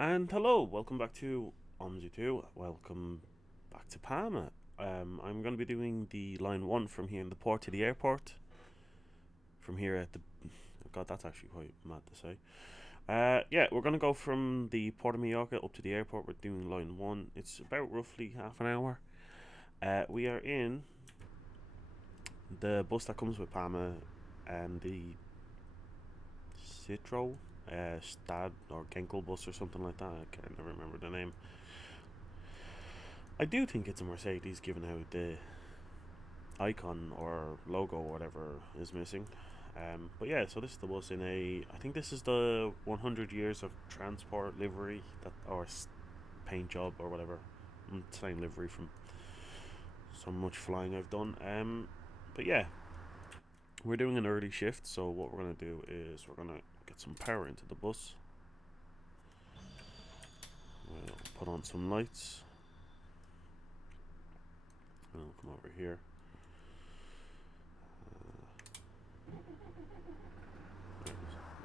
And hello, welcome back to Omsi 2. Welcome back to Palma. I'm going to be doing the line 1 from here in the port to the airport. From here at the. God, that's actually quite mad to say. Yeah, we're going to go from the port of Majorca up to the airport. We're doing line 1. It's about roughly half an hour. We are in the bus that comes with Palma and the Citro. Stad or Genkel bus or something like that. I can't remember the name. I do think it's a Mercedes, given how the icon or logo or whatever is missing. But yeah, so this is the bus in a. I think this is the 100 years of transport livery that or paint job or whatever. I'm saying livery from so much flying I've done. But yeah, we're doing an early shift, so what we're gonna do is we're gonna get some power into the bus. We'll put on some lights. And I'll come over here.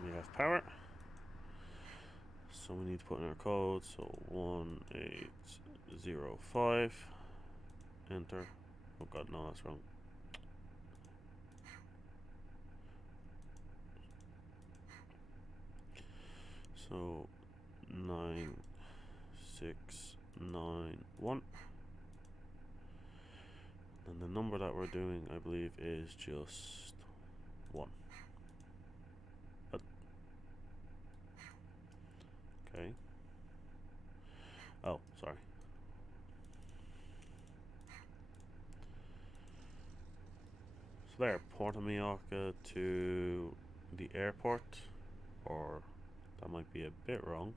We have power. So we need to put in our code. So 1805. Enter. Oh god, no, that's wrong. So 9691. And the number that we're doing, I believe, is just 1. Okay. Oh, sorry. So there, Port of Majorca to the airport, or that might be a bit wrong.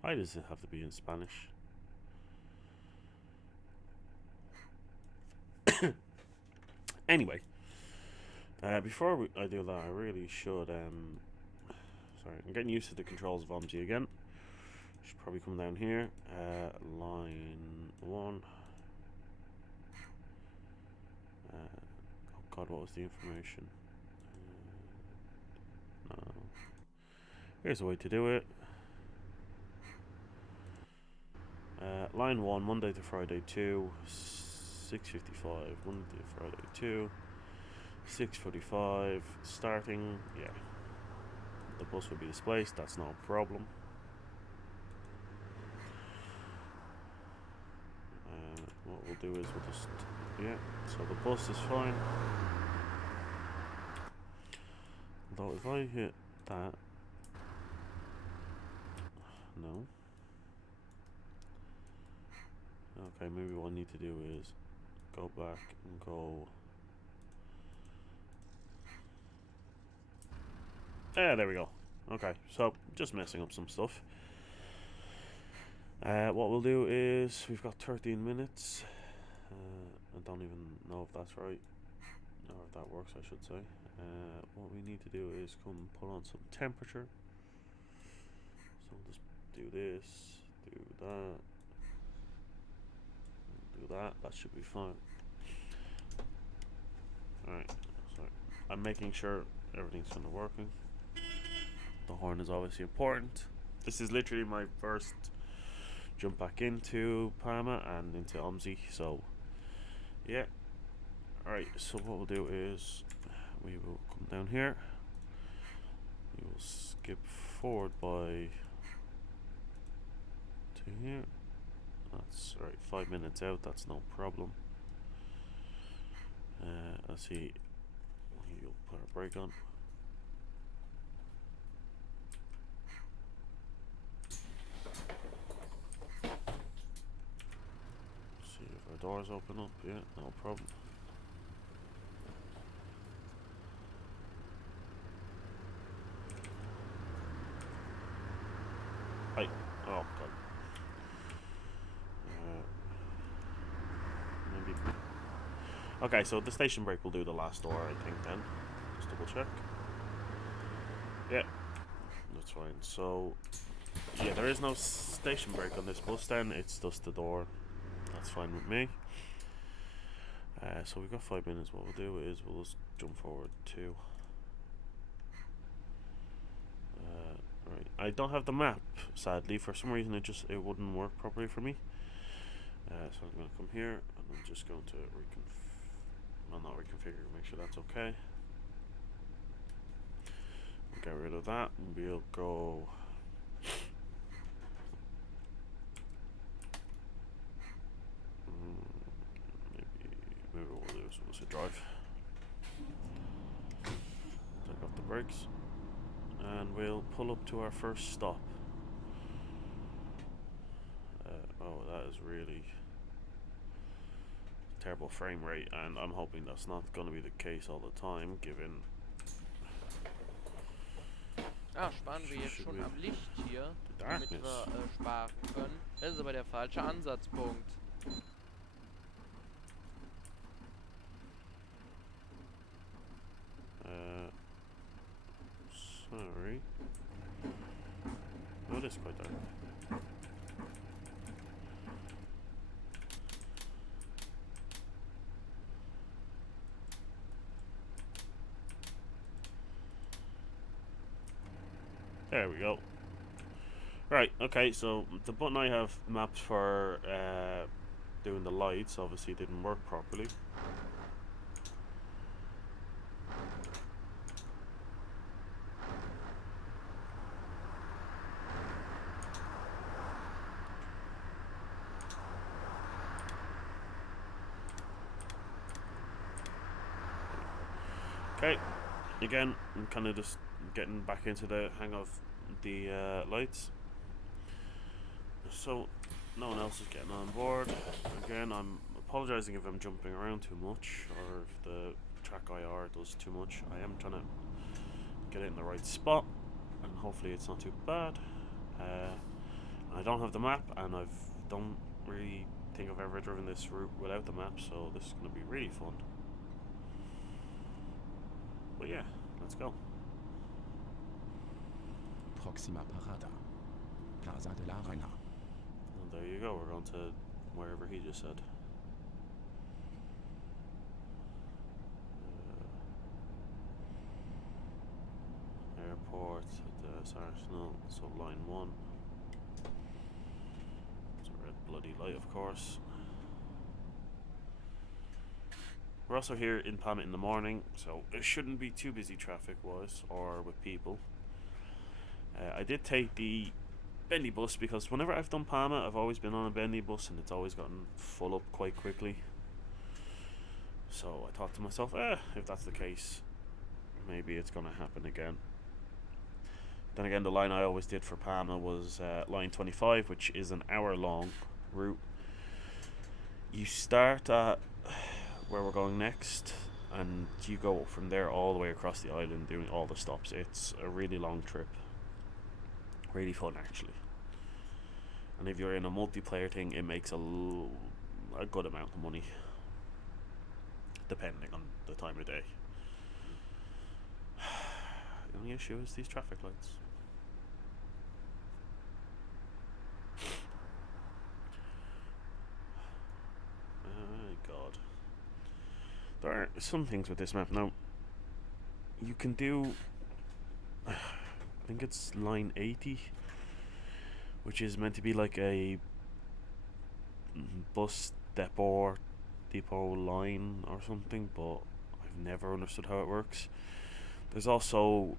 Why does it have to be in Spanish? Anyway, before I do that, I really should. Sorry, I'm getting used to the controls of Omsi again. Should probably come down here. Line 1. Oh god, what was the information? No. Here's a way to do it. Line 1, Monday to Friday 2, 6:55. Monday to Friday 2, 6:45. Starting, yeah. The bus will be displaced, that's no problem. What we'll do is we'll just, yeah, so the bus is fine. Although if I hit that, no. Okay, maybe what I need to do is go back and go. Yeah, there we go. Okay, so just messing up some stuff. What we'll do is we've got 13 minutes. I don't even know if that's right, or if that works, I should say. What we need to do is come put on some temperature. So we'll just do this, do that, do that. That should be fine. Alright, so I'm making sure everything's kind of working. The horn is obviously important. This is literally my first jump back into Palma and into Omsi, so yeah. Alright, so what we'll do is we will come down here. We will skip forward by to here. That's right, 5 minutes out, that's no problem. Let's see, you'll put a brake on. See if our doors open up, yeah, no problem. Hi. Oh god. Maybe. Okay, so the station brake will do the last door, I think. Then, just double check. Yeah, that's fine. So, yeah, there is no station brake on this bus. Then it's just the door that's fine with me. So we've got 5 minutes. What we'll do is we'll just jump forward to. Right, I don't have the map, sadly. For some reason, it wouldn't work properly for me. So I'm going to come here, and I'm just going to not reconfigure. Make sure that's okay. We'll get rid of that, and we'll go. Maybe what we'll do is we'll say drive. Take off the brakes. And we'll pull up to our first stop. Oh, that is really terrible frame rate, and I'm hoping that's not going to be the case all the time, given. Sparen wir jetzt schon am Licht hier, damit wir sparen können. Das ist aber der falsche Ansatzpunkt. Sorry. Oh, it is quite dark. There we go. Right, okay, so the button I have mapped for doing the lights obviously didn't work properly. Okay, again, I'm kind of just getting back into the hang of the lights. So, no one else is getting on board. Again, I'm apologising if I'm jumping around too much, or if the track IR does too much. I am trying to get it in the right spot, and hopefully it's not too bad. I don't have the map, and I don't really think I've ever driven this route without the map, so this is going to be really fun. But yeah, let's go. Proxima Parada. Plaza de la Reina. Well, there you go, we're going to wherever he just said. Airport at the Arsenal, so line 1. It's a red bloody light, of course. We're also here in Palma in the morning, so it shouldn't be too busy traffic-wise or with people. I did take the bendy bus because whenever I've done Palma, I've always been on a bendy bus and it's always gotten full up quite quickly. So I thought to myself, if that's the case, maybe it's going to happen again. Then again, the line I always did for Palma was line 25, which is an hour-long route. You start at where we're going next, and you go from there all the way across the island doing all the stops. It's a really long trip. Really fun, actually. And if you're in a multiplayer thing, it makes a good amount of money, depending on the time of day. The only issue is these traffic lights. Oh god. There are some things with this map. Now, you can do, I think it's line 80, which is meant to be like a bus depot line or something, but I've never understood how it works. There's also,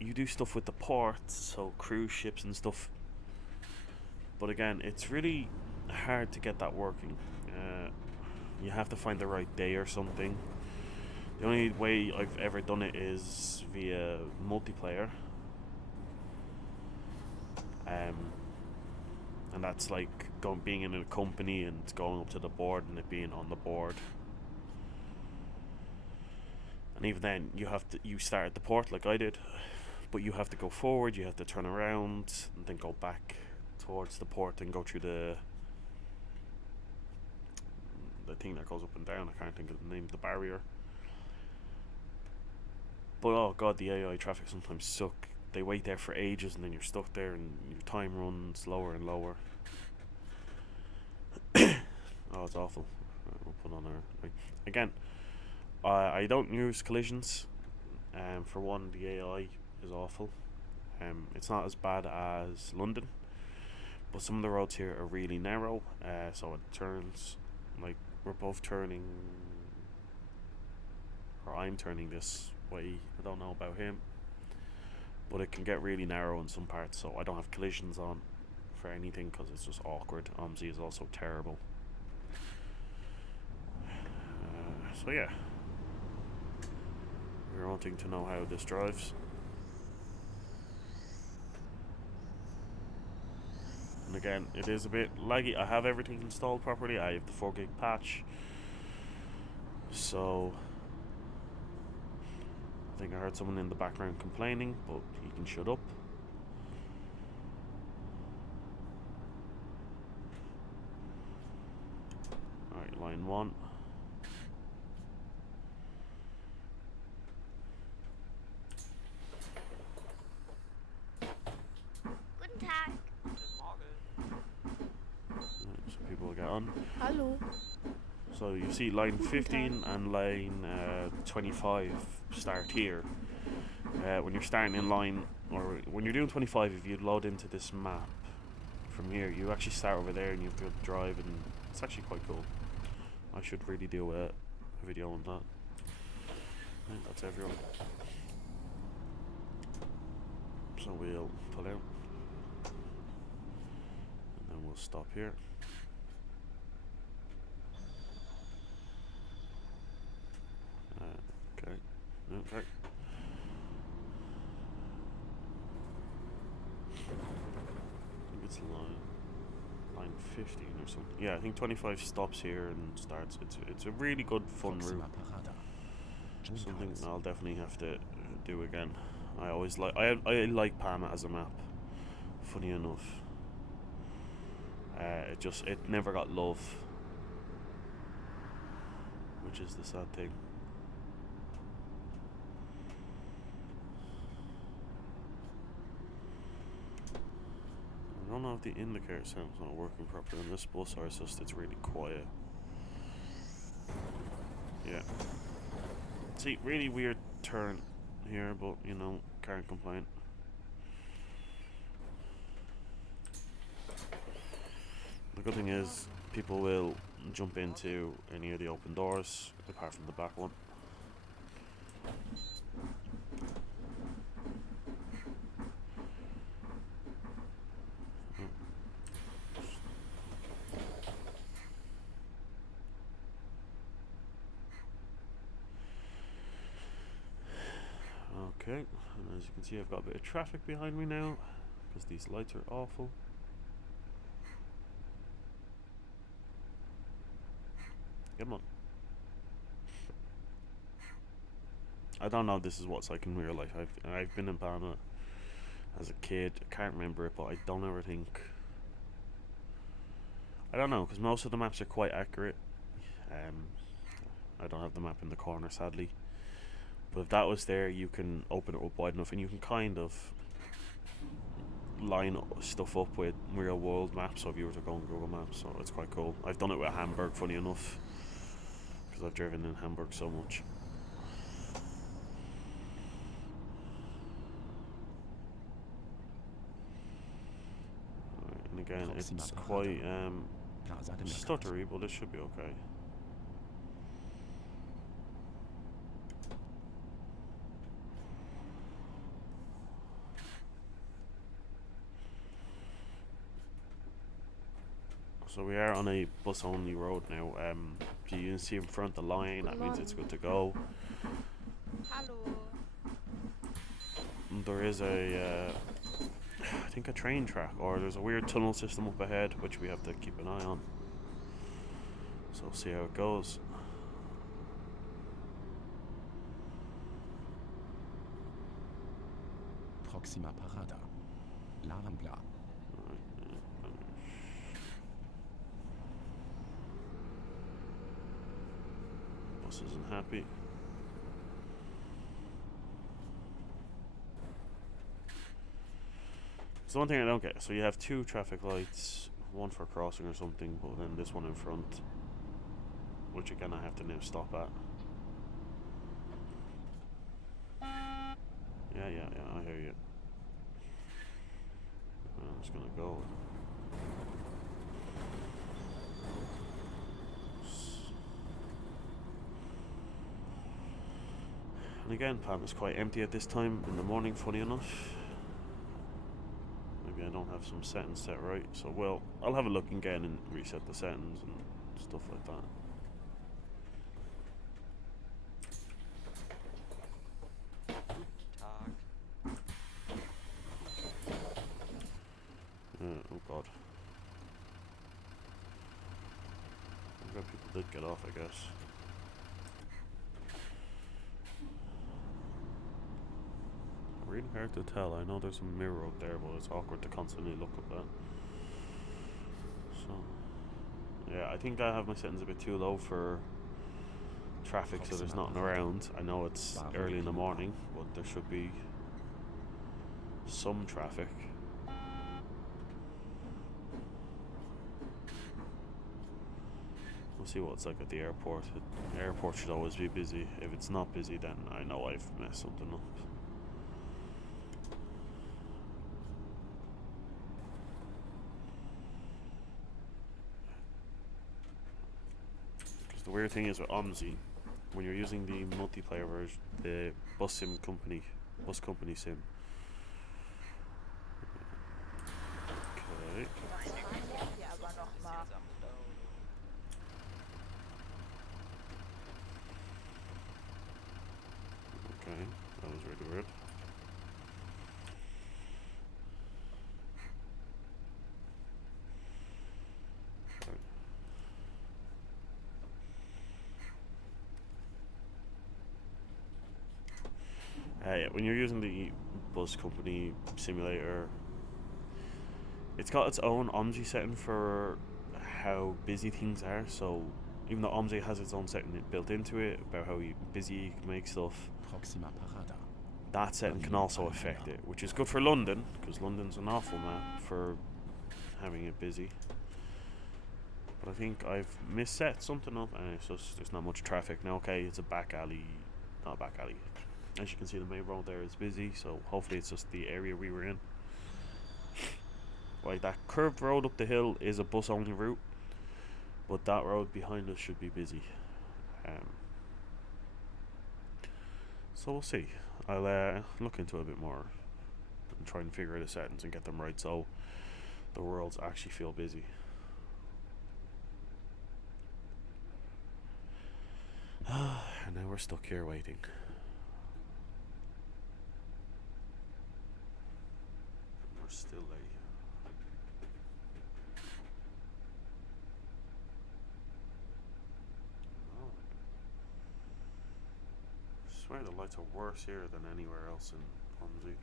you do stuff with the ports, so cruise ships and stuff, but again, it's really hard to get that working. You have to find the right day or something. The only way I've ever done it is via multiplayer, and that's like being in a company and going up to the board and it being on the board. And even then, you start at the port like I did, but you have to go forward, you have to turn around, and then go back towards the port and go through the thing that goes up and down. I can't think of the name, the barrier. But oh god, the AI traffic sometimes suck. They wait there for ages and then you're stuck there and your time runs lower and lower. Oh, it's awful. We'll put on our... Like, again, I don't use collisions. For one, the AI is awful. It's not as bad as London, but some of the roads here are really narrow, so it turns, like, we're both turning, or I'm turning this way. I don't know about him, but it can get really narrow in some parts, so I don't have collisions on for anything because it's just awkward. Omsi is also terrible. So yeah, you're wanting to know how this drives. And again, it is a bit laggy. I have everything installed properly. I have the 4 gig patch. So I think I heard someone in the background complaining, but he can shut up. Alright, line 1. Guten Tag. So people will get on. Hallo. So you see line 15 and line 25 start here. When you're starting in line, or when you're doing 25, if you load into this map from here, you actually start over there and you have to drive, and it's actually quite cool. I should really do a video on that. I think that's everyone. So we'll pull out, and then we'll stop here. Okay. Okay. I think it's line 15 or something. Yeah, I think 25 stops here and starts. It's a really good fun route. Something I'll definitely have to do again. I always I like Palma as a map. Funny enough, it never got love, which is the sad thing. I don't know if the indicator sound's not working properly on this bus, or it's really quiet. Yeah. See, really weird turn here, but you know, can't complain. The good thing is, people will jump into any of the open doors, apart from the back one. Okay, and as you can see, I've got a bit of traffic behind me now because these lights are awful. Come on. I don't know if this is what's like in real life. I've been in Palma as a kid. I can't remember it, but I don't ever think. I don't know, because most of the maps are quite accurate. I don't have the map in the corner, sadly. But if that was there, you can open it up wide enough, and you can kind of line stuff up with real world maps. So if you were to go on Google Maps, so it's quite cool. I've done it with Hamburg, funny enough, because I've driven in Hamburg so much. And again, it's quite stuttery, but it should be okay. So we are on a bus-only road now. So you can see in front the line. That means it's good to go. Hallo. There is I think a train track, or there's a weird tunnel system up ahead, which we have to keep an eye on. So we'll see how it goes. Proxima Parada. La Rambla. Bus isn't happy. So one thing I don't get, so you have two traffic lights, one for crossing or something, but then this one in front. which again I have to now stop at. Yeah, I hear you. I'm just gonna go. And again, Palma's quite empty at this time in the morning, funny enough. Maybe I don't have some settings set right, so well, I'll have a look again and reset the settings and stuff like that. Oh god. I'm glad people did get off, I guess. Really hard to tell. I know there's a mirror up there, but it's awkward to constantly look at that. So, yeah, I think I have my settings a bit too low for traffic, so there's nothing around. I know it's early in the morning, but there should be some traffic. We'll see what it's like at the airport. The airport should always be busy. If it's not busy, then I know I've messed something up. Because the weird thing is with Omsi, when you're using the multiplayer version, the bus company sim. Okay. Okay, that was really weird. Yeah, when you're using the bus company simulator, it's got its own Omsi setting for how busy things are. So even though Omsi has its own setting built into it about how busy you can make stuff, that setting can also affect it, which is good for London, because London's an awful map for having it busy. But I think I've misset something up, and it's just there's not much traffic now. Okay, it's a back alley, not a back alley. As you can see, the main road there is busy, so hopefully it's just the area we were in. Like, that curved road up the hill is a bus-only route, but that road behind us should be busy. So we'll see. I'll look into it a bit more and try and figure out the settings and get them right so the worlds actually feel busy. And now we're stuck here waiting. We're still late. Oh. I swear the lights are worse here than anywhere else in Omsi.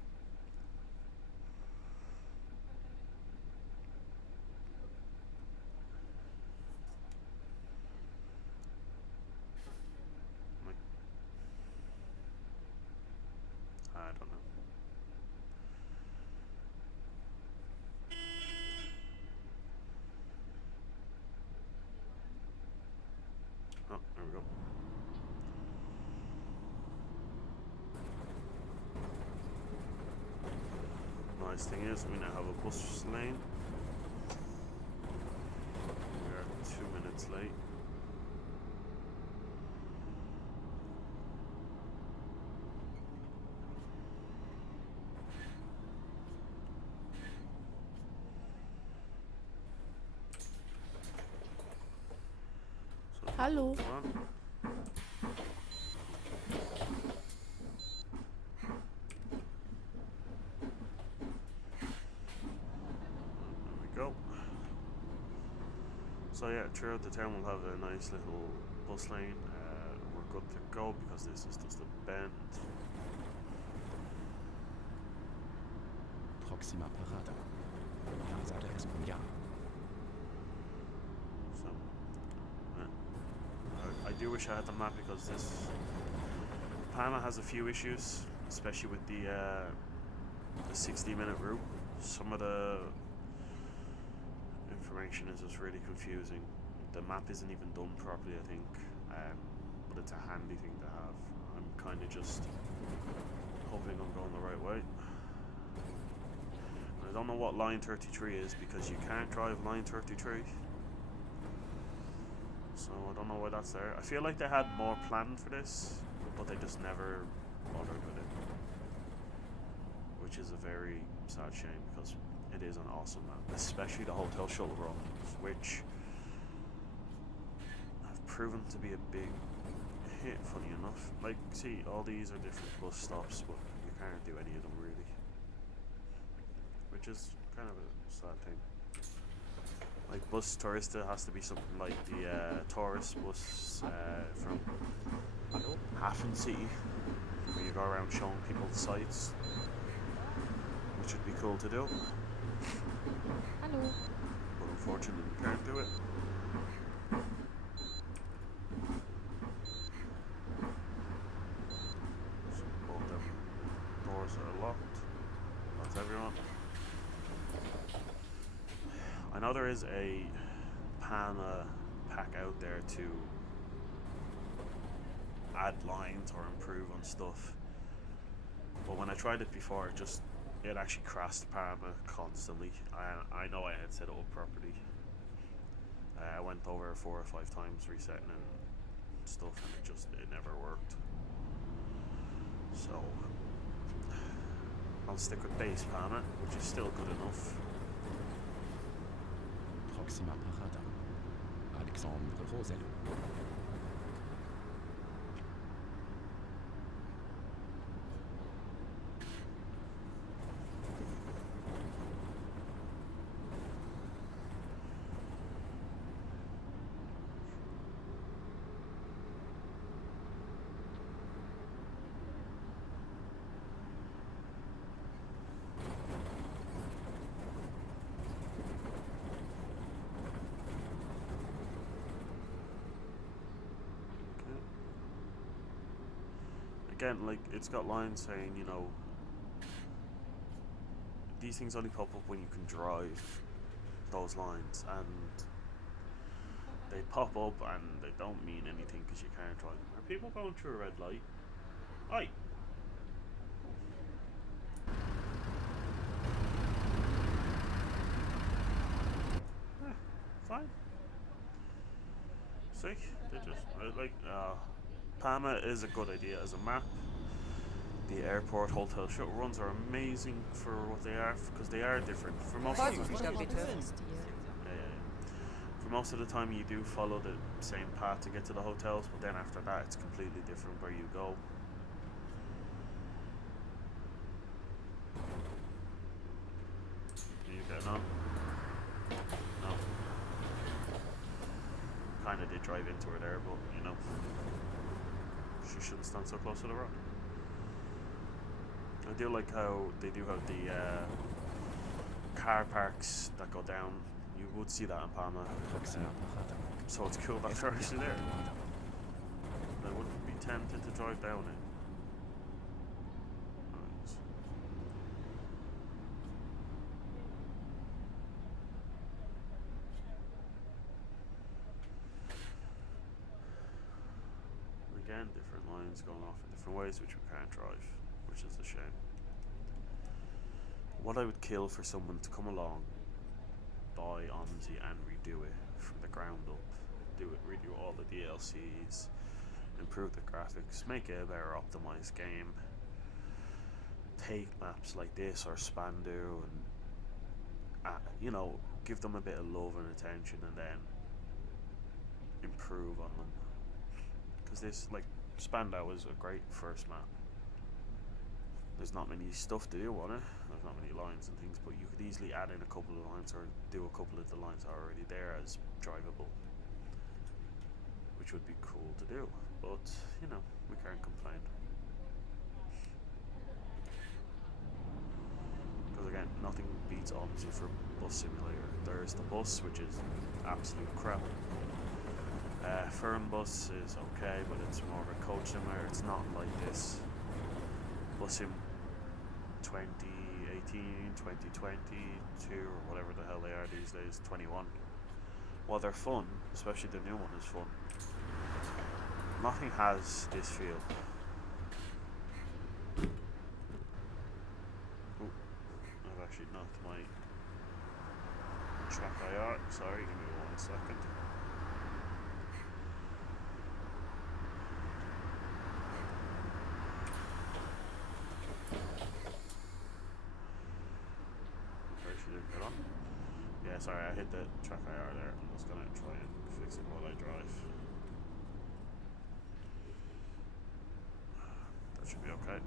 I don't know. Oh, there we go. Nice thing is, we now have a bus lane. We are 2 minutes late. So Hallo. Go. So yeah, throughout the town we'll have a nice little bus lane. We're good to go because this is just a bend. Proxima Parada. Plaza de Escorial. So, I do wish I had the map because this Palma has a few issues, especially with the 60-minute route. Some of the information is just really confusing. the map isn't even done properly, I think, but it's a handy thing to have. I'm kind of just hoping I'm going the right way. I don't know what line 33 is because you can't drive line 33. So I don't know why that's there. I feel like they had more planned for this, but they just never bothered with it. Which is a very sad shame because it is an awesome map, especially the hotel shuttle runs, which have proven to be a big hit, funny enough. Like, see, all these are different bus stops, but you can't do any of them really. Which is kind of a sad thing. Like, bus tourista has to be something like the tourist bus from Hafen City, where you go around showing people the sights, which would be cool to do. Hallo. But unfortunately, we can't do it. So both them doors are locked. That's everyone. I know there is a Palma pack out there to add lines or improve on stuff, but when I tried it before, it actually crashed Palma constantly. I know I had set it up properly. I went over 4 or 5 times resetting and stuff, and it never worked. So I'll stick with base Palma, which is still good enough. Proxima Parada. Alexandre Rosello. Again, like, it's got lines saying, you know, these things only pop up when you can drive those lines, and they pop up and they don't mean anything because you can't drive. Are people going through a red light? Oi! Fine. See? They just, like, Palma is a good idea as a map. The airport hotel shuttle runs are amazing for what they are, because they are different. For most of the for most of the time you do follow the same path to get to the hotels, but then after that it's completely different where you go. Are you getting on? No. Kinda did drive into her there, but you know, she shouldn't stand so close to the road. I do like how they do have the car parks that go down. You would see that in Palma. So it's cool that they're actually there. I wouldn't be tempted to drive down it. Right. Again, different lines going off in different ways, which we can't drive, which is a shame. What I would kill for someone to come along, buy Omsi and redo it from the ground up, redo all the DLCs, improve the graphics, make it a better optimized game, take maps like this or Spandu and you know, give them a bit of love and attention, and then improve on them. Because this, like, Spandau is a great first map. There's not many stuff to do on it, there's not many lines and things, but you could easily add in a couple of lines or do a couple of the lines already there as drivable, which would be cool to do, but you know, we can't complain. Because again, nothing beats Omsi for bus simulator. There's the bus, which is absolute crap. Fernbus is okay, but it's more of a coach simulator. It's not like this. Bus Sim 2018, 2022, or whatever the hell they are these days, 21. while they're fun, especially the new one is fun, nothing has this feel. Ooh, I've actually knocked my track IR. Sorry, give me 1 second. She didn't get on. Yeah, sorry, I hit the track IR there. I'm just gonna try and fix it while I drive. That should be okay.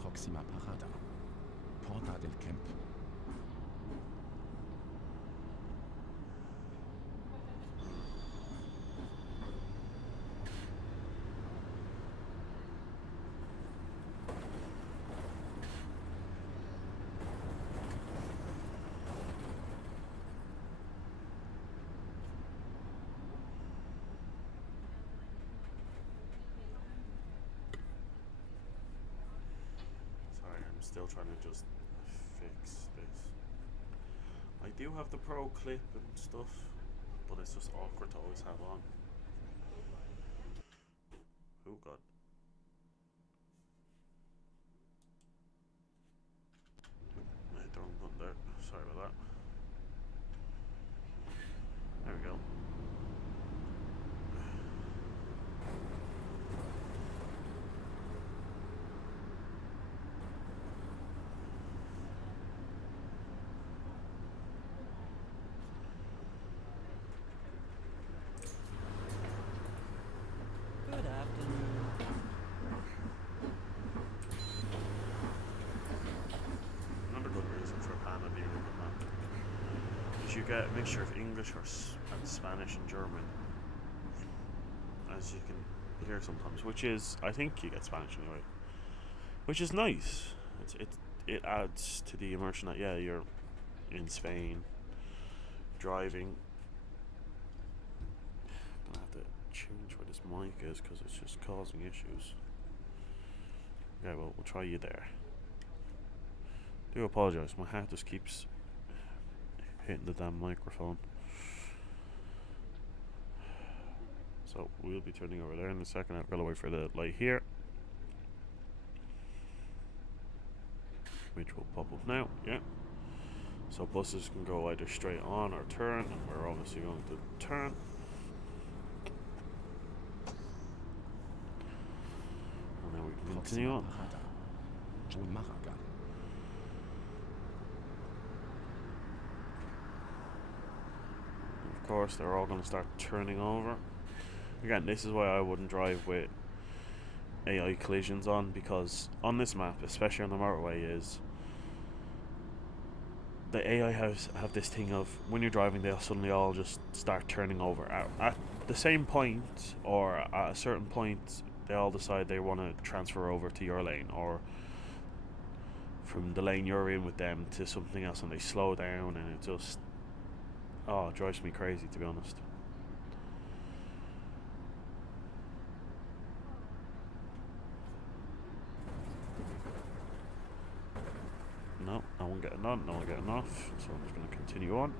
Proxima Parada. Porta del Camp. Still trying to just fix this. I do have the pro clip and stuff, but it's just awkward to always have on. Oh god. I hit the wrong button there. Sorry about that. There we go. You get a mixture of English and Spanish and German, as you can hear sometimes, which is, I think you get Spanish anyway, which is nice. It adds to the immersion that, yeah, you're in Spain driving. I'm gonna have to change where this mic is because it's just causing issues. Okay, well, we'll try you there. Do apologize, my hat just keeps hitting the damn microphone. So we'll be turning over there in a second. I've got to wait for the light here, which will pop up now. Yeah. So buses can go either straight on or turn, and we're obviously going to turn. And then we can continue on. Of course, they're all going to start turning over. Again, this is why I wouldn't drive with AI collisions on, because on this map, especially on the motorway, is the AI have this thing of when you're driving, they'll suddenly all just start turning over at the same point, or at a certain point they all decide they want to transfer over to your lane, or from the lane you're in with them to something else, and they slow down, and it just, oh, it drives me crazy, to be honest. No, no one getting on, no one getting off, so I'm just going to continue on.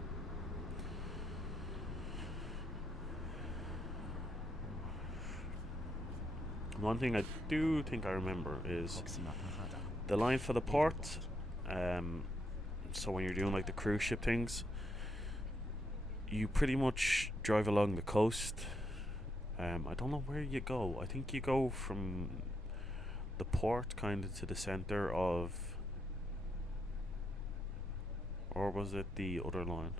One thing I do think I remember is the line for the port. So when you're doing like the cruise ship things, you pretty much drive along the coast. I don't know where you go. I think you go from the port kind of to the center of, or was it the other line?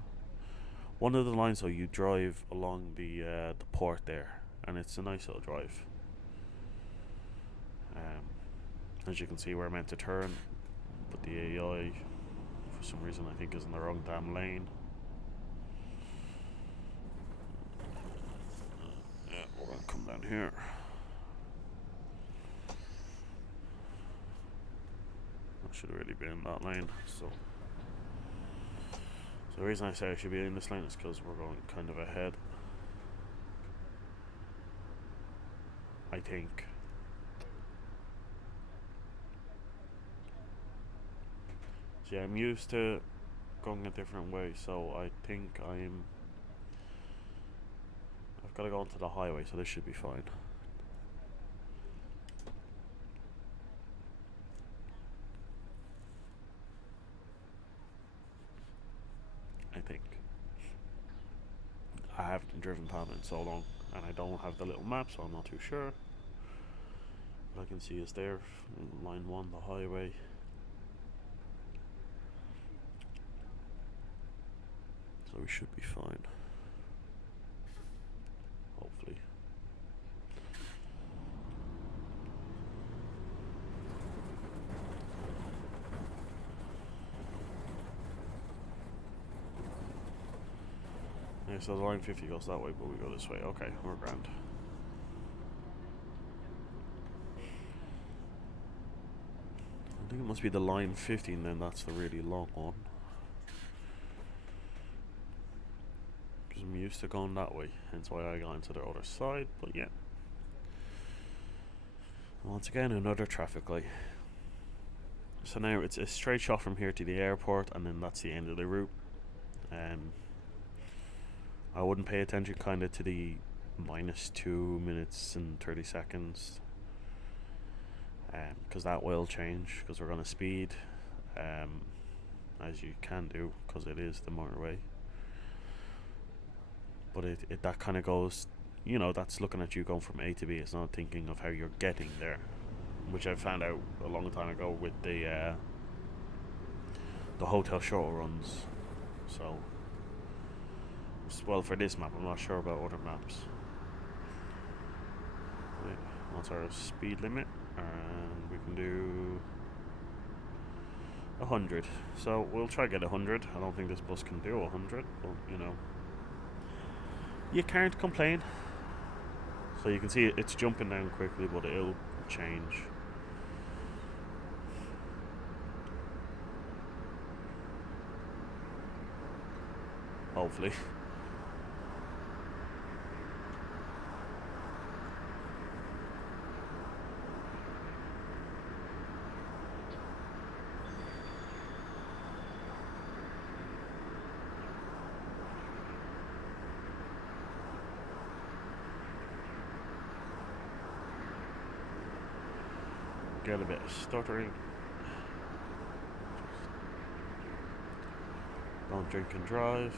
One of the lines though, you drive along the port there, and it's a nice little drive. As you can see, we're meant to turn, but the AI, for some reason, I think is in the wrong damn lane. Yeah, we're gonna come down here. I should have really been in that lane. So the reason I say I should be in this lane is because we're going kind of ahead, I think. See, I'm used to going a different way, so I think I've got to go onto the highway, so this should be fine. I think. I haven't driven Palma in so long, and I don't have the little map, so I'm not too sure. What I can see is there, line 1, the highway. So we should be fine. Hopefully. Yeah, so the line 50 goes that way, but we go this way. Okay, we're grand. I think it must be the line 15 then, that's the really long one. Because I'm used to going that way, hence why I got into the other side, but yeah. Once again, another traffic light. So now it's a straight shot from here to the airport, and then that's the end of the route. I wouldn't pay attention kind of to the -2 minutes and 30 seconds. Because that will change, because we're going to speed. As you can do, because it is the motorway. But it that kind of goes, you know, that's looking at you going from A to B. It's not thinking of how you're getting there, which I found out a long time ago with the hotel shuttle runs. So, well, for this map, I'm not sure about other maps. Right, what's our speed limit? And we can do 100. So we'll try to get 100. I don't think this bus can do 100, but you know, you can't complain. So you can see it's jumping down quickly, but it'll change. Hopefully. Get a bit of stuttering. Don't drink and drive.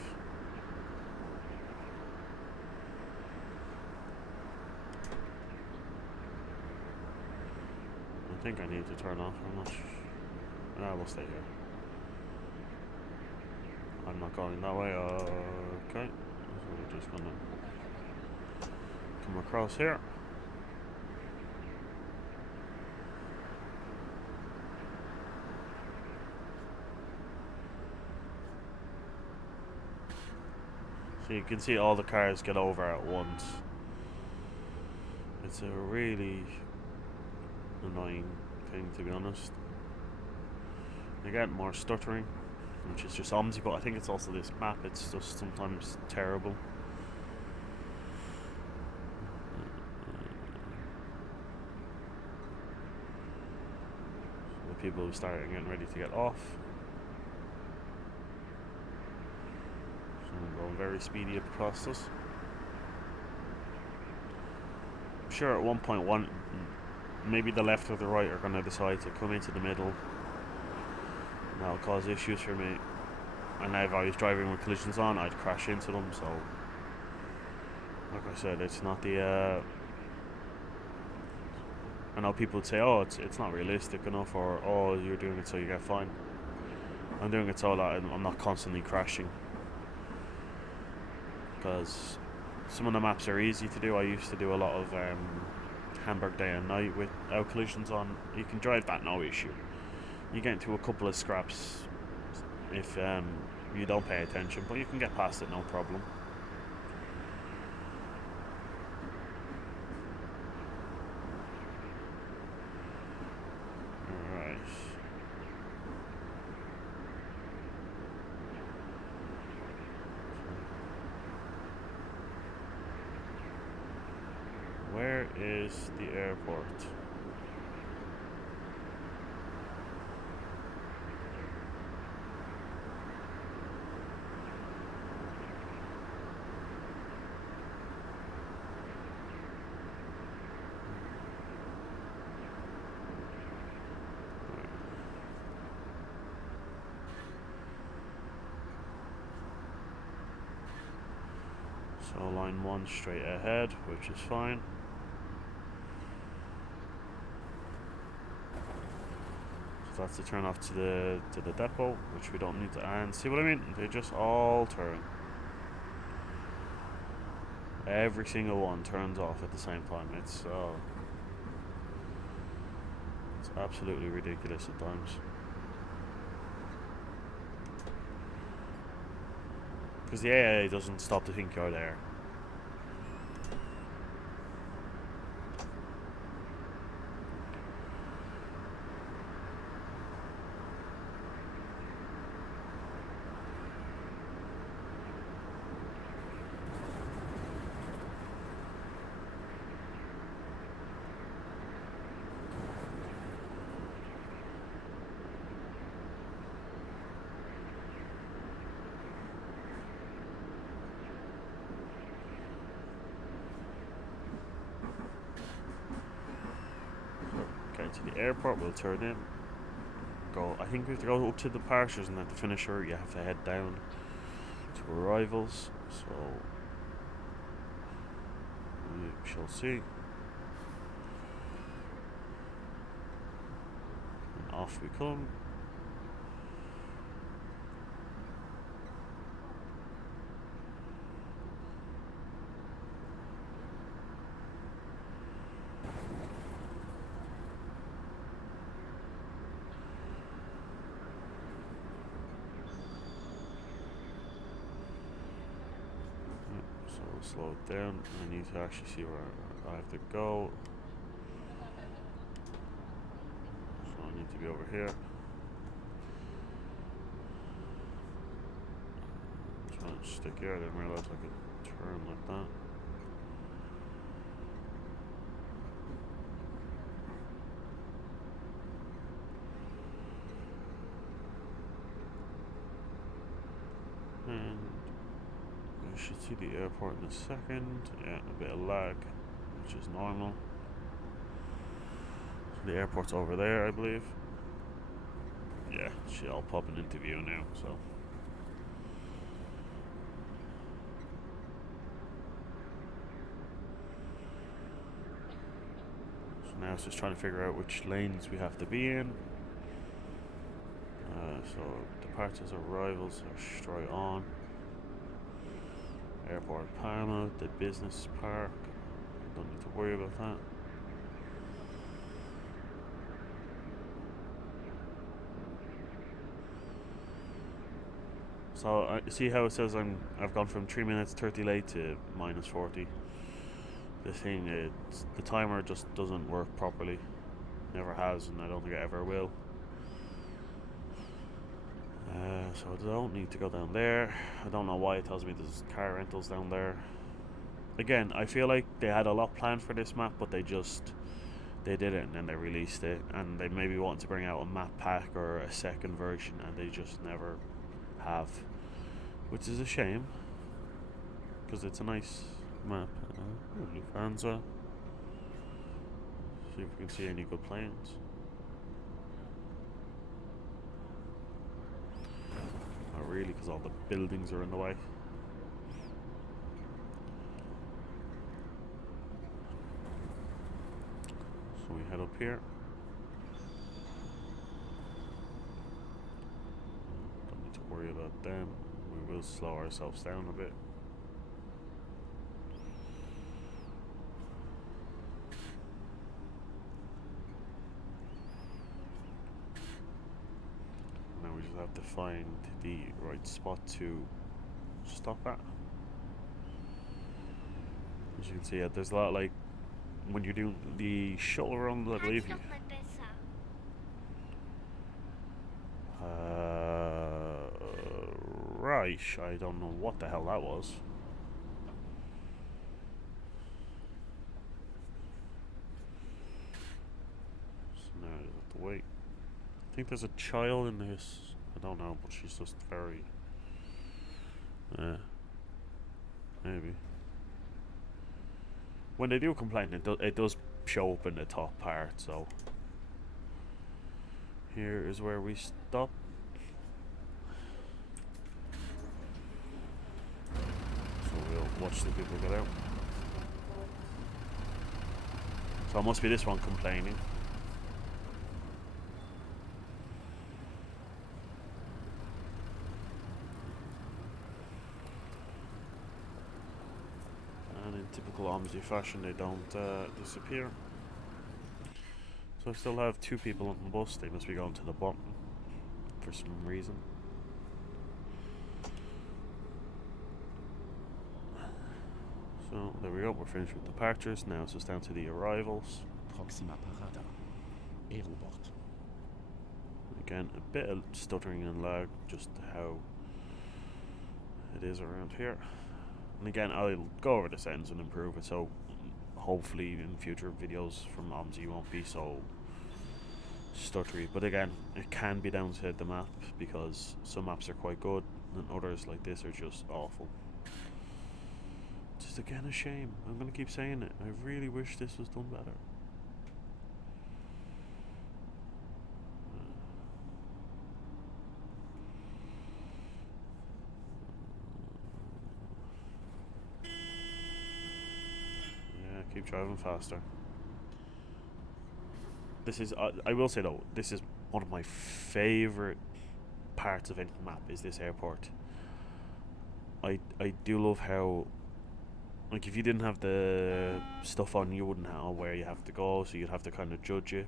I think I need to turn off. I'm not sure. We'll stay here. I'm not going that way. Okay. So we're just gonna come across here. So you can see all the cars get over at once. It's a really annoying thing, to be honest. You get more stuttering, which is just Omsi, but I think it's also this map. It's just sometimes terrible. So the people who start getting ready to get off. So I'm going very speedy across this. I'm sure at 1.1 maybe the left or the right are going to decide to come into the middle, and that'll cause issues for me. And if I was driving with collisions on, I'd crash into them. So like I said, it's not the I know people would say, oh, it's not realistic enough, or oh, you're doing it so you get fined. I'm doing it so that I'm not constantly crashing, because some of the maps are easy to do. I used to do a lot of Hamburg Day and Night without collisions on. You can drive that no issue. You get into a couple of scraps if you don't pay attention, but you can get past it no problem. Alright. Where is the airport? So line 1 straight ahead, which is fine. So that's to turn off to the depot, which we don't need to. And see what I mean? They just all turn. Every single one turns off at the same time. It's absolutely ridiculous at times. Because the AA doesn't stop to think you're there. To the airport, we'll turn in. Go. I think we have to go up to the departures, and at the finisher, you have to head down to arrivals. So we shall see. And off we come. Slow it down. I need to actually see where I have to go. So I need to be over here. I'm trying to stick here. I didn't realize I could turn like that. And we should see the airport in a second. Yeah, a bit of lag, which is normal. So the airport's over there, I believe. Yeah, I'll pop an interview now, so. So now it's just trying to figure out which lanes we have to be in. So departures, arrivals are straight on. Airport Palma, the business park. Don't need to worry about that. So see how it says I've gone from 3 minutes 30 late to minus 40. The thing, the timer just doesn't work properly. Never has, and I don't think it ever will. So I don't need to go down there. I don't know why it tells me there's car rentals down there. Again, I feel like they had a lot planned for this map, but they did it and then they released it, and they maybe wanted to bring out a map pack or a second version, and they just never have, which is a shame because it's a nice map. Lufthansa. See if we can see any good planes. Not really, because all the buildings are in the way. So we head up here. Don't need to worry about them. We will slow ourselves down a bit. Now we just have to find the right spot to stop at. As you can see, there's a lot, like when you're doing the shuttle runs, I believe you. Right, I don't know what the hell that was. So now I just have to wait. I think there's a child in this. I don't know, but she's just very. Maybe. When they do complain, it does show up in the top part. So here is where we stop. So watch the people get out. So it must be this one complaining. And in typical Omsi fashion, they don't disappear. So I still have 2 people on the bus. They must be going to the bottom for some reason. So there we go, we're finished with departures. Now it's just down to the arrivals. Proxima Parada. Aerobord. Again, a bit of stuttering and lag, just how it is around here. And again, I'll go over the settings and improve it, so hopefully in future videos from Omsi won't be so stuttery. But again, it can be down to the map, because some maps are quite good and others like this are just awful. Just again a shame. I'm gonna keep saying it. I really wish this was done better. Yeah, keep driving faster. This is, I will say though, this is one of my favourite parts of any map, is this airport. I do love how, like, if you didn't have the stuff on, you wouldn't know where you have to go, so you'd have to kind of judge it.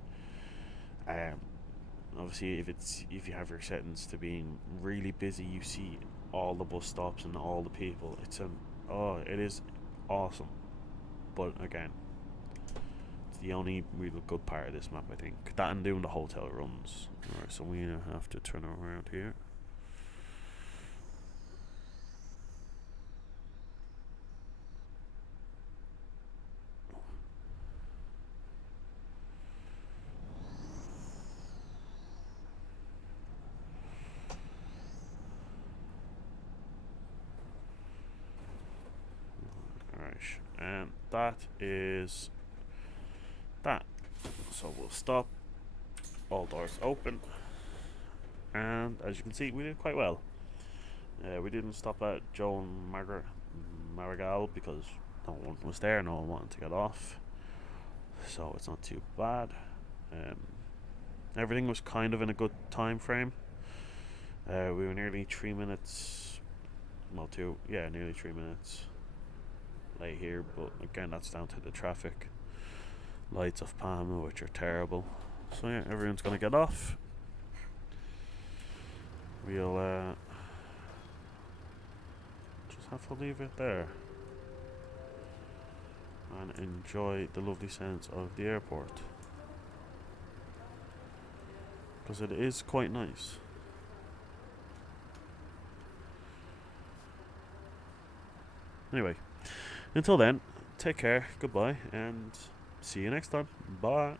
Obviously, if you have your settings to being really busy, you see all the bus stops and all the people. It is awesome. But again, it's the only real good part of this map, I think. That and doing the hotel runs. Alright, so we have to turn around here. And that is that. So we'll stop. All doors open. And as you can see, we did quite well. We didn't stop at Joan Marigal because no one was there, no one wanted to get off. So it's not too bad. Everything was kind of in a good time frame. We were nearly 3 minutes. Well, nearly 3 minutes late here, but again, that's down to the traffic lights of Palma, which are terrible. So yeah, everyone's gonna get off. We'll just have to leave it there and enjoy the lovely sounds of the airport, because it is quite nice. Anyway, until then, take care, goodbye, and see you next time. Bye.